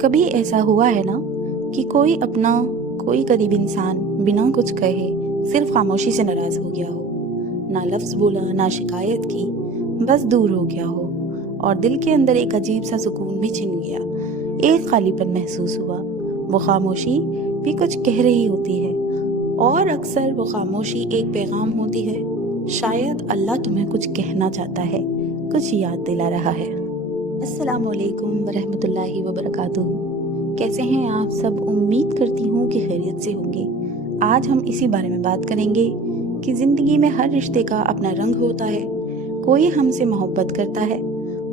کبھی ایسا ہوا ہے نا کہ کوئی اپنا کوئی قریب انسان بنا کچھ کہے صرف خاموشی سے ناراض ہو گیا ہو، نہ لفظ بولا نہ شکایت کی، بس دور ہو گیا ہو اور دل کے اندر ایک عجیب سا سکون بھی چھن گیا، ایک خالی پن محسوس ہوا۔ وہ خاموشی بھی کچھ کہہ رہی ہوتی ہے اور اکثر وہ خاموشی ایک پیغام ہوتی ہے، شاید اللہ تمہیں کچھ کہنا چاہتا ہے، کچھ یاد دلا رہا ہے۔ السلام علیکم ورحمۃ اللہ وبرکاتہ۔ کیسے ہیں آپ سب؟ امید کرتی ہوں کہ خیریت سے ہوں گے۔ آج ہم اسی بارے میں بات کریں گے کہ زندگی میں ہر رشتے کا اپنا رنگ ہوتا ہے، کوئی ہم سے محبت کرتا ہے،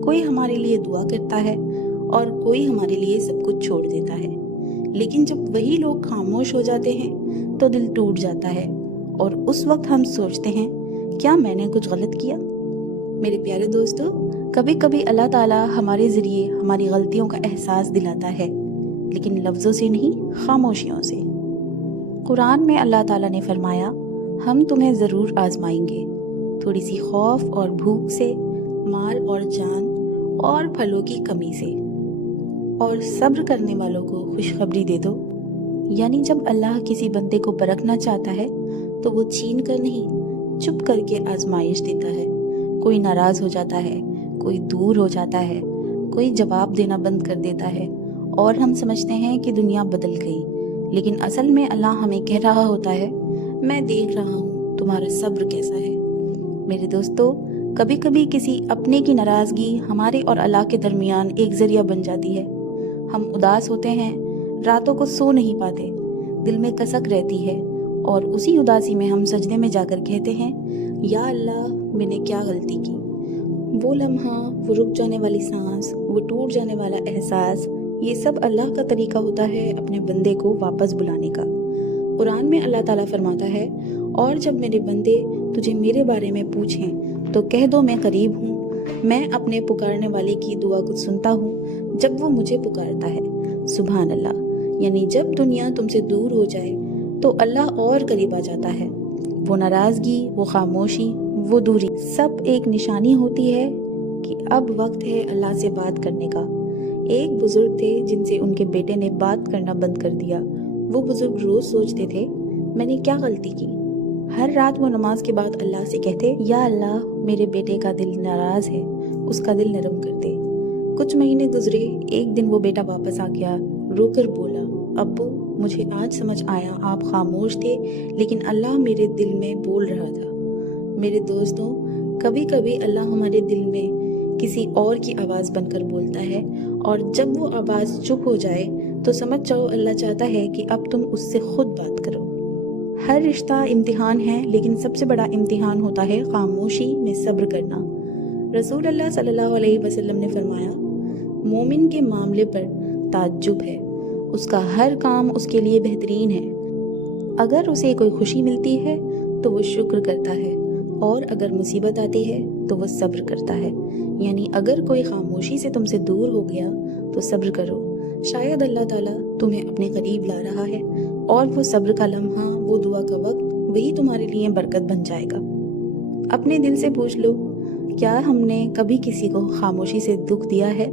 کوئی ہمارے لیے دعا کرتا ہے اور کوئی ہمارے لیے سب کچھ چھوڑ دیتا ہے، لیکن جب وہی لوگ خاموش ہو جاتے ہیں تو دل ٹوٹ جاتا ہے اور اس وقت ہم سوچتے ہیں کیا میں نے کچھ غلط کیا؟ میرے پیارے دوستو، کبھی کبھی اللہ تعالیٰ ہمارے ذریعے ہماری غلطیوں کا احساس دلاتا ہے، لیکن لفظوں سے نہیں، خاموشیوں سے۔ قرآن میں اللہ تعالیٰ نے فرمایا، ہم تمہیں ضرور آزمائیں گے، تھوڑی سی خوف اور بھوک سے، مال اور جان اور پھلوں کی کمی سے، اور صبر کرنے والوں کو خوشخبری دے دو۔ یعنی جب اللہ کسی بندے کو پرکھنا چاہتا ہے تو وہ چھین کر نہیں، چپ کر کے آزمائش دیتا ہے۔ کوئی ناراض ہو جاتا ہے، کوئی دور ہو جاتا ہے، کوئی جواب دینا بند کر دیتا ہے اور ہم سمجھتے ہیں کہ دنیا بدل گئی، لیکن اصل میں اللہ ہمیں کہہ رہا ہوتا ہے، میں دیکھ رہا ہوں تمہارا صبر کیسا ہے۔ میرے دوستو، کبھی کبھی کسی اپنے کی ناراضگی ہمارے اور اللہ کے درمیان ایک ذریعہ بن جاتی ہے۔ ہم اداس ہوتے ہیں، راتوں کو سو نہیں پاتے، دل میں کسک رہتی ہے اور اسی اداسی میں ہم سجدے میں جا کر کہتے ہیں، یا اللہ میں نے کیا غلطی کی؟ وہ لمحہ، وہ رک جانے والی سانس، وہ ٹوٹ جانے والا احساس، یہ سب اللہ کا طریقہ ہوتا ہے اپنے بندے کو واپس بلانے کا۔ قرآن میں اللہ تعالیٰ فرماتا ہے، اور جب میرے بندے تجھے میرے بارے میں پوچھیں تو کہہ دو میں قریب ہوں، میں اپنے پکارنے والے کی دعا کو سنتا ہوں جب وہ مجھے پکارتا ہے۔ سبحان اللہ۔ یعنی جب دنیا تم سے دور ہو جائے تو اللہ اور قریب آ جاتا ہے۔ وہ ناراضگی، وہ خاموشی، وہ دوری، سب ایک نشانی ہوتی ہے کہ اب وقت ہے اللہ سے بات کرنے کا۔ ایک بزرگ تھے جن سے ان کے بیٹے نے بات کرنا بند کر دیا۔ وہ بزرگ روز سوچتے تھے، میں نے کیا غلطی کی؟ ہر رات وہ نماز کے بعد اللہ سے کہتے، یا اللہ میرے بیٹے کا دل ناراض ہے، اس کا دل نرم کر دے۔ کچھ مہینے گزرے، ایک دن وہ بیٹا واپس آ گیا، رو کر بولا، ابو مجھے آج سمجھ آیا آپ خاموش تھے لیکن اللہ میرے دل میں بول رہا تھا۔ میرے دوستوں، کبھی کبھی اللہ ہمارے دل میں کسی اور کی آواز بن کر بولتا ہے، اور جب وہ آواز چپ ہو جائے تو سمجھ جاؤ اللہ چاہتا ہے کہ اب تم اس سے خود بات کرو۔ ہر رشتہ امتحان ہے، لیکن سب سے بڑا امتحان ہوتا ہے خاموشی میں صبر کرنا۔ رسول اللہ صلی اللہ علیہ وسلم نے فرمایا، مومن کے معاملے پر تعجب ہے، اس کا ہر کام اس کے لیے بہترین ہے۔ اگر اسے کوئی خوشی ملتی ہے تو وہ شکر کرتا ہے، اور اگر مصیبت آتی ہے تو وہ صبر کرتا ہے۔ یعنی اگر کوئی خاموشی سے تم سے دور ہو گیا تو صبر کرو، شاید اللہ تعالیٰ تمہیں اپنے قریب لا رہا ہے، اور وہ صبر کا لمحہ، وہ دعا کا وقت، وہی تمہارے لیے برکت بن جائے گا۔ اپنے دل سے پوچھ لو، کیا ہم نے کبھی کسی کو خاموشی سے دکھ دیا ہے؟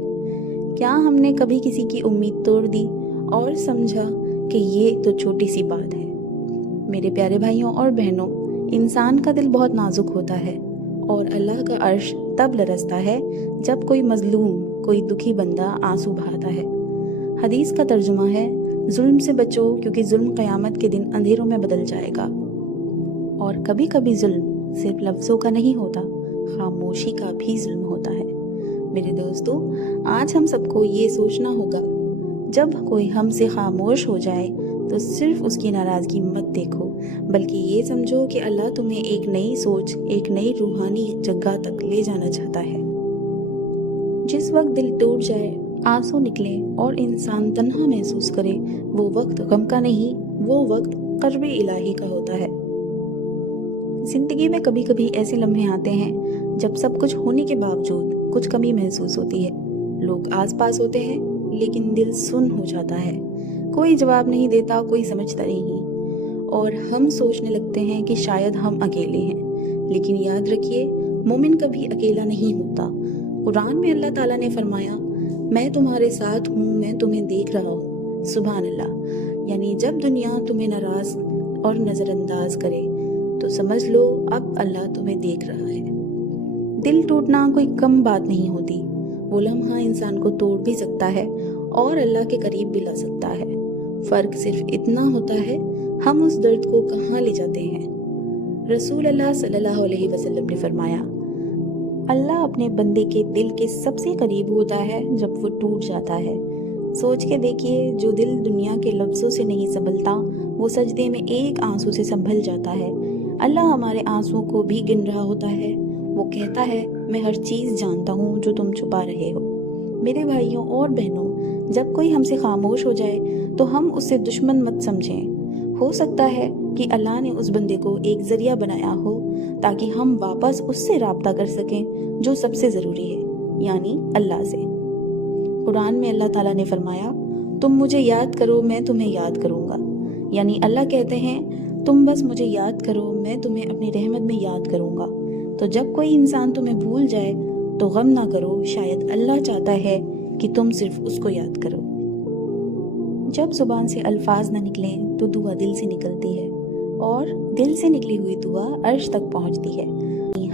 کیا ہم نے کبھی کسی کی امید توڑ دی اور سمجھا کہ یہ تو چھوٹی سی بات ہے؟ میرے پیارے بھائیوں اور بہنوں، انسان کا دل بہت نازک ہوتا ہے، اور اللہ کا عرش تب لرزتا ہے جب کوئی مظلوم، کوئی دکھی بندہ آنسو بہاتا ہے۔ حدیث کا ترجمہ ہے، ظلم سے بچو کیونکہ ظلم قیامت کے دن اندھیروں میں بدل جائے گا۔ اور کبھی کبھی ظلم صرف لفظوں کا نہیں ہوتا، خاموشی کا بھی ظلم ہوتا ہے۔ میرے دوستو، آج ہم سب کو یہ سوچنا ہوگا، جب کوئی ہم سے خاموش ہو جائے تو صرف اس کی ناراضگی مت دیکھو، بلکہ یہ سمجھو کہ اللہ تمہیں ایک نئی سوچ، ایک نئی روحانی جگہ تک لے جانا چاہتا ہے۔ جس وقت دل ٹوٹ جائے، آنسو نکلے اور انسان تنہا محسوس کرے، وہ وقت غم کا نہیں، وہ وقت قرب الہی کا ہوتا ہے۔ زندگی میں کبھی کبھی ایسے لمحے آتے ہیں جب سب کچھ ہونے کے باوجود کچھ کمی محسوس ہوتی ہے۔ لوگ آس پاس ہوتے ہیں لیکن دل سن ہو جاتا ہے، کوئی جواب نہیں دیتا، کوئی سمجھتا نہیں، اور ہم سوچنے لگتے ہیں کہ شاید ہم اکیلے ہیں۔ لیکن یاد رکھیے، مومن کبھی اکیلا نہیں ہوتا۔ قرآن میں اللہ تعالیٰ نے فرمایا، میں تمہارے ساتھ ہوں، میں تمہیں دیکھ رہا ہوں۔ سبحان اللہ، یعنی جب دنیا تمہیں ناراض اور نظر انداز کرے تو سمجھ لو اب اللہ تمہیں دیکھ رہا ہے۔ دل ٹوٹنا کوئی کم بات نہیں ہوتی، وہ لمحہ انسان کو توڑ بھی سکتا ہے اور اللہ کے قریب بھی لا سکتا ہے۔ فرق صرف اتنا ہوتا ہے ہم اس درد کو کہاں لے جاتے ہیں۔ رسول اللہ صلی اللہ علیہ وسلم نے فرمایا، اللہ اپنے بندے کے دل کے سب سے قریب ہوتا ہے جب وہ ٹوٹ جاتا ہے۔ سوچ کے دیکھیے، جو دل دنیا کے لفظوں سے نہیں سنبھلتا وہ سجدے میں ایک آنسو سے سنبھل جاتا ہے۔ اللہ ہمارے آنسوؤں کو بھی گن رہا ہوتا ہے۔ وہ کہتا ہے، میں ہر چیز جانتا ہوں جو تم چھپا رہے ہو۔ میرے بھائیوں اور بہنوں، جب کوئی ہم سے خاموش ہو جائے تو ہم اسے دشمن مت سمجھیں۔ ہو سکتا ہے کہ اللہ نے اس بندے کو ایک ذریعہ بنایا ہو تاکہ ہم واپس اس سے رابطہ کر سکیں جو سب سے ضروری ہے، یعنی اللہ سے۔ قرآن میں اللہ تعالیٰ نے فرمایا، تم مجھے یاد کرو میں تمہیں یاد کروں گا، یعنی اللہ کہتے ہیں تم بس مجھے یاد کرو، میں تمہیں اپنی رحمت میں یاد کروں گا۔ تو جب کوئی انسان تمہیں بھول جائے تو غم نہ کرو، شاید اللہ چاہتا ہے کہ تم صرف اس کو یاد کرو۔ جب زبان سے الفاظ نہ نکلیں تو دعا دل سے نکلتی ہے، اور دل سے نکلی ہوئی دعا عرش تک پہنچتی ہے۔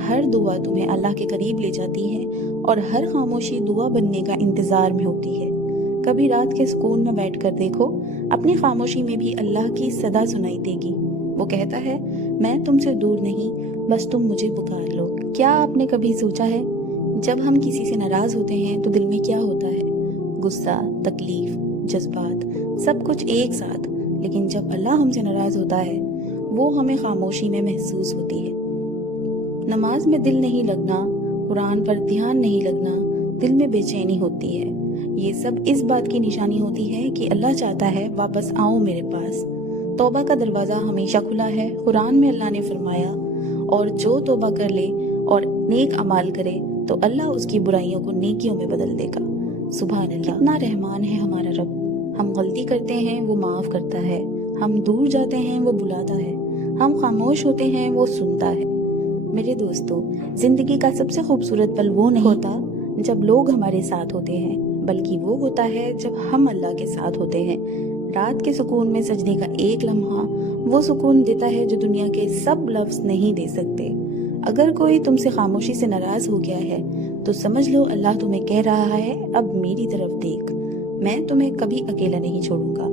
ہر دعا تمہیں اللہ کے قریب لے جاتی ہے، اور ہر خاموشی دعا بننے کا انتظار میں ہوتی ہے۔ کبھی رات کے سکون میں بیٹھ کر دیکھو، اپنی خاموشی میں بھی اللہ کی صدا سنائی دے گی۔ وہ کہتا ہے، میں تم سے دور نہیں، بس تم مجھے پکار لو۔ کیا آپ نے کبھی سوچا ہے جب ہم کسی سے ناراض ہوتے ہیں تو دل میں کیا ہوتا ہے؟ غصہ، تکلیف، جذبات، سب کچھ ایک ساتھ۔ لیکن جب اللہ ہم سے ناراض ہوتا ہے وہ ہمیں خاموشی میں محسوس ہوتی ہے۔ نماز میں دل نہیں لگنا، قرآن پر دھیان نہیں لگنا، دل میں بے چینی ہوتی ہے، یہ سب اس بات کی نشانی ہوتی ہے کہ اللہ چاہتا ہے واپس آؤ میرے پاس۔ توبہ کا دروازہ ہمیشہ کھلا ہے۔ قرآن میں اللہ نے فرمایا، اور جو توبہ کر لے اور نیک اعمال کرے تو اللہ اس کی برائیوں کو نیکیوں میں بدل دے گا۔ سبحان اللہ، کتنا رحمان ہے ہمارا رب۔ ہم غلطی کرتے ہیں وہ معاف کرتا ہے، ہم دور جاتے ہیں وہ بلاتا ہے، ہم خاموش ہوتے ہیں وہ سنتا ہے۔ میرے دوستو، زندگی کا سب سے خوبصورت پل وہ نہیں ہوتا جب لوگ ہمارے ساتھ ہوتے ہیں، بلکہ وہ ہوتا ہے جب ہم اللہ کے ساتھ ہوتے ہیں۔ رات کے سکون میں سجدے کا ایک لمحہ وہ سکون دیتا ہے جو دنیا کے سب لفظ نہیں دے سکتے۔ اگر کوئی تم سے خاموشی سے ناراض ہو گیا ہے تو سمجھ لو اللہ تمہیں کہہ رہا ہے، اب میری طرف دیکھ، میں تمہیں کبھی اکیلا نہیں چھوڑوں گا۔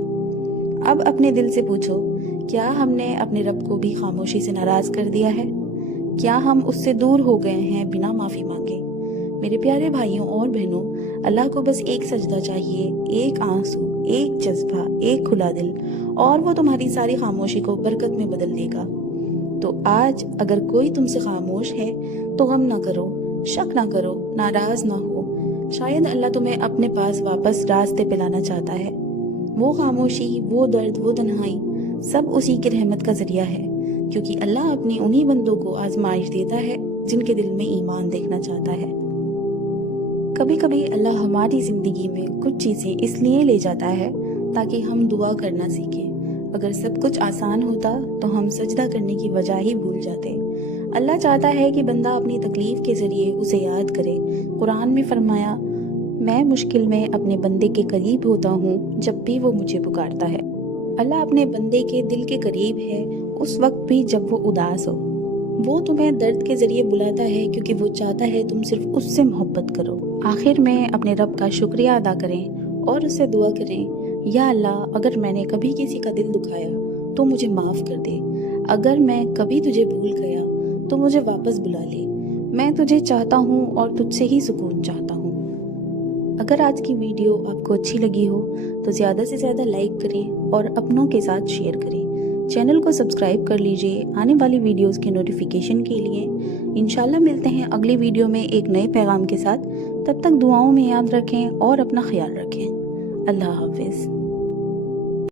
اب اپنے دل سے پوچھو، کیا ہم نے اپنے رب کو بھی خاموشی سے ناراض کر دیا ہے؟ کیا ہم اس سے دور ہو گئے ہیں بنا معافی مانگے؟ میرے پیارے بھائیوں اور بہنوں، اللہ کو بس ایک سجدہ چاہیے، ایک آنسو، ایک جذبہ، ایک کھلا دل، اور وہ تمہاری ساری خاموشی کو برکت میں بدل دے گا۔ تو آج اگر کوئی تم سے خاموش ہے تو غم نہ کرو، شک نہ کرو، ناراض نہ ہو۔ شاید اللہ تمہیں اپنے پاس واپس راستے پہ لانا چاہتا ہے۔ وہ خاموشی، وہ درد، وہ تنہائی، سب اسی کی رحمت کا ذریعہ ہے، کیونکہ اللہ اپنی انہی بندوں کو آزمائش دیتا ہے جن کے دل میں ایمان دیکھنا چاہتا ہے۔ کبھی کبھی اللہ ہماری زندگی میں کچھ چیزیں اس لیے لے جاتا ہے تاکہ ہم دعا کرنا سیکھیں۔ اگر سب کچھ آسان ہوتا تو ہم سجدہ کرنے کی وجہ ہی بھول جاتے۔ اللہ چاہتا ہے کہ بندہ اپنی تکلیف کے ذریعے اسے یاد کرے۔ قرآن میں فرمایا، میں مشکل میں اپنے بندے کے قریب ہوتا ہوں جب بھی وہ مجھے پکارتا ہے۔ اللہ اپنے بندے کے دل کے قریب ہے اس وقت بھی جب وہ اداس ہو۔ وہ تمہیں درد کے ذریعے بلاتا ہے کیونکہ وہ چاہتا ہے تم صرف اس سے محبت کرو۔ آخر میں اپنے رب کا شکریہ ادا کریں اور اس سے دعا کریں، یا اللہ، اگر میں نے کبھی کسی کا دل دکھایا تو مجھے معاف کر دے۔ اگر میں کبھی تجھے بھول گیا تو مجھے واپس بلا لے۔ میں تجھے چاہتا ہوں اور تجھ سے ہی سکون چاہتا ہوں۔ اگر آج کی ویڈیو آپ کو اچھی لگی ہو تو زیادہ سے زیادہ لائک کریں اور اپنوں کے ساتھ شیئر کریں۔ چینل کو سبسکرائب کر لیجئے آنے والی ویڈیوز کی نوٹیفیکیشن کے لیے۔ انشاءاللہ ملتے ہیں اگلی ویڈیو میں ایک نئے پیغام کے ساتھ۔ تب تک دعاؤں میں یاد رکھیں اور اپنا خیال رکھیں۔ اللہ حافظ۔